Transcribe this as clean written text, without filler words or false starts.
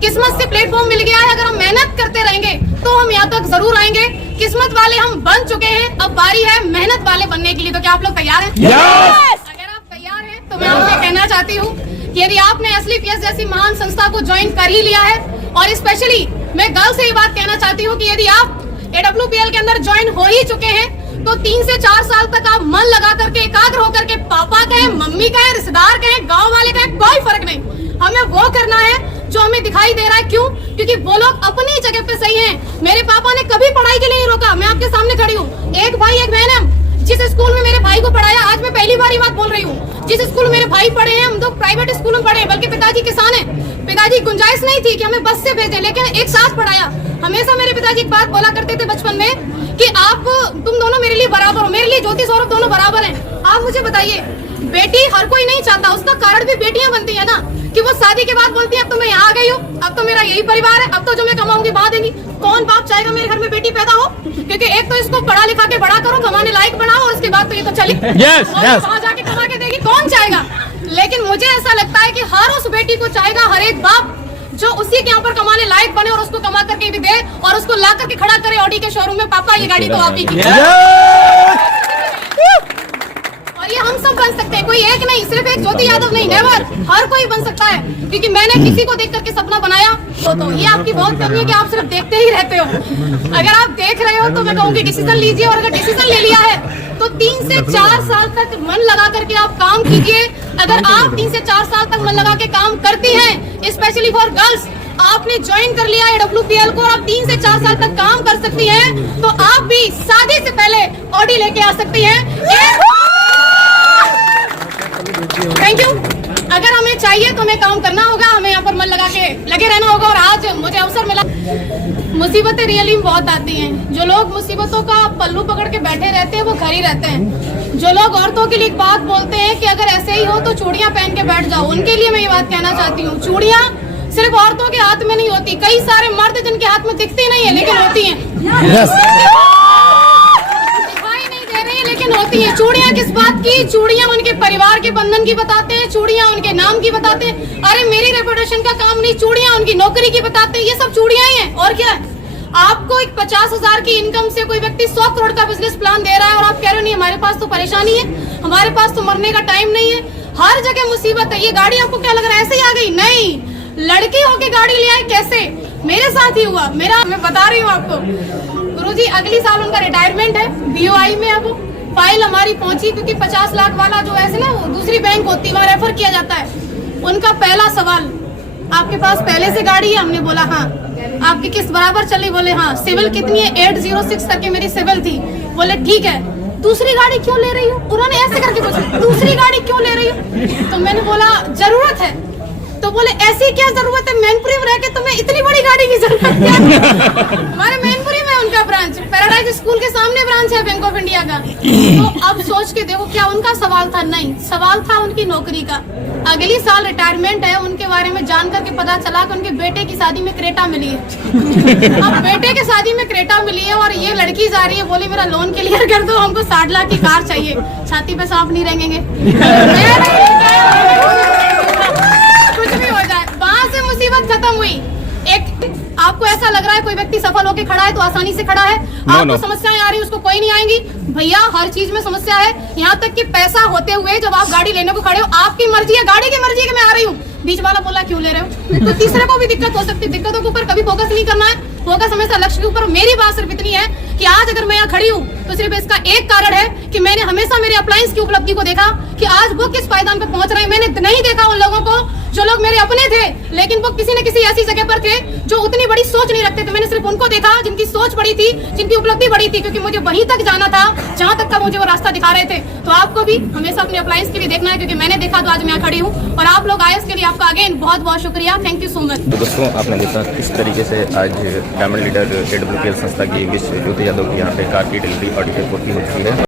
किस्मत से प्लेटफॉर्म मिल गया है। अगर हम मेहनत करते रहेंगे तो हम यहाँ तक जरूर आएंगे। किस्मत वाले हम बन चुके हैं, अब बारी है मेहनत वाले बनने के लिए। तो क्या आप लोग तैयार हैं? अगर आप तैयार हैं तो मैं आपसे कहना चाहती हूँ कि यदि आपने SLPS जैसी महान संस्था को ज्वाइन कर ही लिया है, और स्पेशली मैं गर्ल से ये बात कहना चाहती हूँ कि यदि आप AWPL के अंदर ज्वाइन हो ही चुके हैं तो 3 से 4 साल तक आप मन लगा करके एकाग्र होकर के पापा कहें, मम्मी कहें, रिश्तेदार कहें, गांव वाले कहें, कोई फर्क नहीं, हमें वो करना है जो हमें दिखाई दे रहा है। क्यों? क्योंकि वो लोग अपनी जगह पे सही हैं। मेरे पापा ने कभी पढ़ाई के लिए नहीं रोका। मैं आपके सामने खड़ी हूँ, एक भाई एक बहन है। जिस स्कूल में मेरे भाई को पढ़ाया, आज मैं पहली बार ये बात बोल रही हूँ, जिस स्कूल में मेरे भाई पढ़े हैं, हम तो प्राइवेट स्कूल में पढ़े हैं, बल्कि पिताजी किसान हैं। पिताजी गुंजाइश नहीं थी कि हमें बस से भेजें, लेकिन एक साथ पढ़ाया। हमेशा मेरे पिताजी एक बात बोला करते थे बचपन में कि आप तुम दोनों मेरे लिए बराबर हो, मेरे लिए ज्योति सौरभ दोनों बराबर हैं। आप मुझे बताइए, बेटी हर कोई नहीं चाहता, उसका कारण भी बेटियां बनती है ना, कि वो शादी के बाद बोलती है अब तो मैं यहाँ आ गई हूँ, अब तो मेरा यही परिवार है, अब तो जो मैं कमाऊंगी बात देंगी। कौन बाप चाहेगा मेरे घर में बेटी पैदा हो? क्योंकि एक तो इसको पढ़ा लिखा के बड़ा करो, कमाने लायक बनाओ, और उसके बाद तो ये तो चली वहाँ जाके कमा के देगी, कौन चाहेगा? लेकिन मुझे ऐसा लगता है कि हर उस बेटी को चाहेगा, हर एक बाप जो उसी के यहाँ पर कमाने लायक बने और उसको कमा करके भी दे और उसको ला करके खड़ा करे ऑडी के शोरूम में, पापा ये गाड़ी तो आप ही की। और ये हम सब बन सकते हैं, कोई एक नहीं, सिर्फ एक ज्योति यादव नहीं, नेवर, हर कोई बन सकता है। क्योंकि मैंने किसी को देख करके सपना बनाया तो ये आपकी बहुत कमी है कि आप सिर्फ देखते ही रहते हो। अगर आप देख रहे हो तो मैं कहूँगी डिसीजन लीजिए, और अगर डिसीजन ले लिया है तो 3 से 4 साल तक मन लगा करके आप काम कीजिए। अगर आप 3 से 4 साल तक मन लगा के काम करती हैं, स्पेशली फॉर गर्ल्स, आपने ज्वाइन कर लिया है AWPL को और आप 3 से 4 साल तक काम कर सकती हैं, तो आप भी शादी से पहले ऑडी लेके आ सकती हैं। Thank you. अगर हमें चाहिए तो हमें काम करना होगा, हमें यहाँ पर मन लगा के लगे रहना होगा। और आज मुझे अवसर मिला। मुसीबतें रियली में बहुत आती हैं। जो लोग मुसीबतों का पल्लू पकड़ के बैठे रहते हैं वो घर ही रहते हैं। जो लोग औरतों के लिए एक बात बोलते हैं कि अगर ऐसे ही हो तो चूड़ियां पहन के बैठ जाओ, उनके लिए मैं ये बात कहना चाहती हूँ, चूड़ियां सिर्फ औरतों के हाथ में नहीं होती, कई सारे मर्द जिनके हाथ में दिखती नहीं है लेकिन होती हैं। लेकिन होती है। चूड़ियां किस बात की? चूड़ियां उनके परिवार के बंधन की बताते हैं, चूड़ियां उनके नाम की बताते हैं। अरे मेरी रेपुटेशन का काम नहीं, चूड़ियां उनकी नौकरी की बताते हैं। ये सब चूड़ियां ही हैं, और क्या है? आपको एक 50,000 की इनकम से कोई व्यक्ति 100 करोड़ का बिजनेस प्लान दे रहा है और आप कह रहे हो नहीं हमारे पास तो परेशानी है, हमारे पास तो मरने का टाइम नहीं है। हर जगह मुसीबत है। ये गाड़ी आपको क्या लग रहा है ऐसे ही आ गई? नहीं, लड़की होके गाड़ी ले आए। कैसे? मेरे साथ ही हुआ। मैं बता रही हूँ आपको, गुरुजी अगली साल उनका रिटायरमेंट है, BOI में। अब फाइल हमारी पहुंची, क्योंकि 50 लाख वाला जो ऐसे ना दूसरी बैंक होती है वहाँ रेफर किया जाता है। उनका पहला सवाल, आपके पास पहले से गाड़ी है? हमने बोला हाँ। आपकी किस्त बराबर चली? बोले हाँ। सिविल कितनी है? 806 तक की मेरी सिविल थी। बोले ठीक है। दूसरी गाड़ी क्यों ले रही हो? उन्होंने ऐसे करके पूछा, दूसरी गाड़ी क्यों ले रही हो? तो मैंने बोला जरूरत है। तो बोले ऐसी क्या जरूरत है, मैनपुरी में रह के तुम्हें इतनी बड़ी गाड़ी की जरूरत क्या? हमारे मैनपुरी में उनका ब्रांच, पैराडाइज स्कूल के सामने ब्रांच है बैंक ऑफ इंडिया का। तो अब सोच के देखो, क्या उनका सवाल था? नहीं, सवाल था उनकी नौकरी का। अगली साल रिटायरमेंट है, उनके बारे में जान करके पता चला कि उनके बेटे की शादी में क्रेटा मिली है। अब बेटे के शादी में क्रेटा मिली है और ये लड़की जा रही है, बोली मेरा लोन क्लियर कर दो, हमको 60 लाख की कार चाहिए। छाती पे सांप नहीं रहेंगे, कुछ भी हो जाए। वहां से मुसीबत खत्म हुई। एक आपको ऐसा लग रहा है कोई व्यक्ति सफल होकर खड़ा है तो आसानी से खड़ा है, आपको समस्याएं आ रही है उसको कोई नहीं आएंगी। भैया हर चीज में समस्या है, यहाँ तक कि पैसा होते हुए जब आप गाड़ी लेने को खड़े हो, आपकी मर्जी है, गाड़ी की मर्जी है कि मैं आ रही हूँ, बीच वाला बोला क्यों ले रहे हो? तो तीसरे को भी दिक्कत हो सकती है। दिक्कतों के ऊपर कभी फोकस नहीं करना है, फोकस हमेशा लक्ष्य के ऊपर। मेरी बात सिर्फ इतनी है कि आज अगर मैं यहाँ खड़ी हूँ तो सिर्फ इसका एक कारण है कि मैंने हमेशा मेरे अप्लायंस की उपलब्धि को देखा कि आज वो किस पायदान पे पहुंच रहे हैं। मैंने नहीं देखा उन लोगों को जो लोग मेरे अपने थे, लेकिन वो किसी न किसी ऐसी जगह पर थे जो उतनी बड़ी सोच नहीं रखते थे। मैंने सिर्फ उनको देखा जिनकी सोच बड़ी थी, जिनकी उपलब्धि बड़ी थी, क्योंकि मुझे वहीं तक जाना था जहां तक का मुझे वो रास्ता दिखा रहे थे। तो आपको भी हमेशा अपने अप्लायंस के लिए देखना है, क्योंकि मैंने देखा तो आज मैं खड़ी हूँ। और आप लोग आए इसके लिए आपका अगेन बहुत बहुत शुक्रिया। Thank you so much. तो दोस्तों आपने देखा किस तरीके से आज डायमंड लीडर AWPL संस्था की विश्व ज्योति यादव की यहाँ पे कार की डिलीवरी ऑडी एयरपोर्ट की हो चुकी है।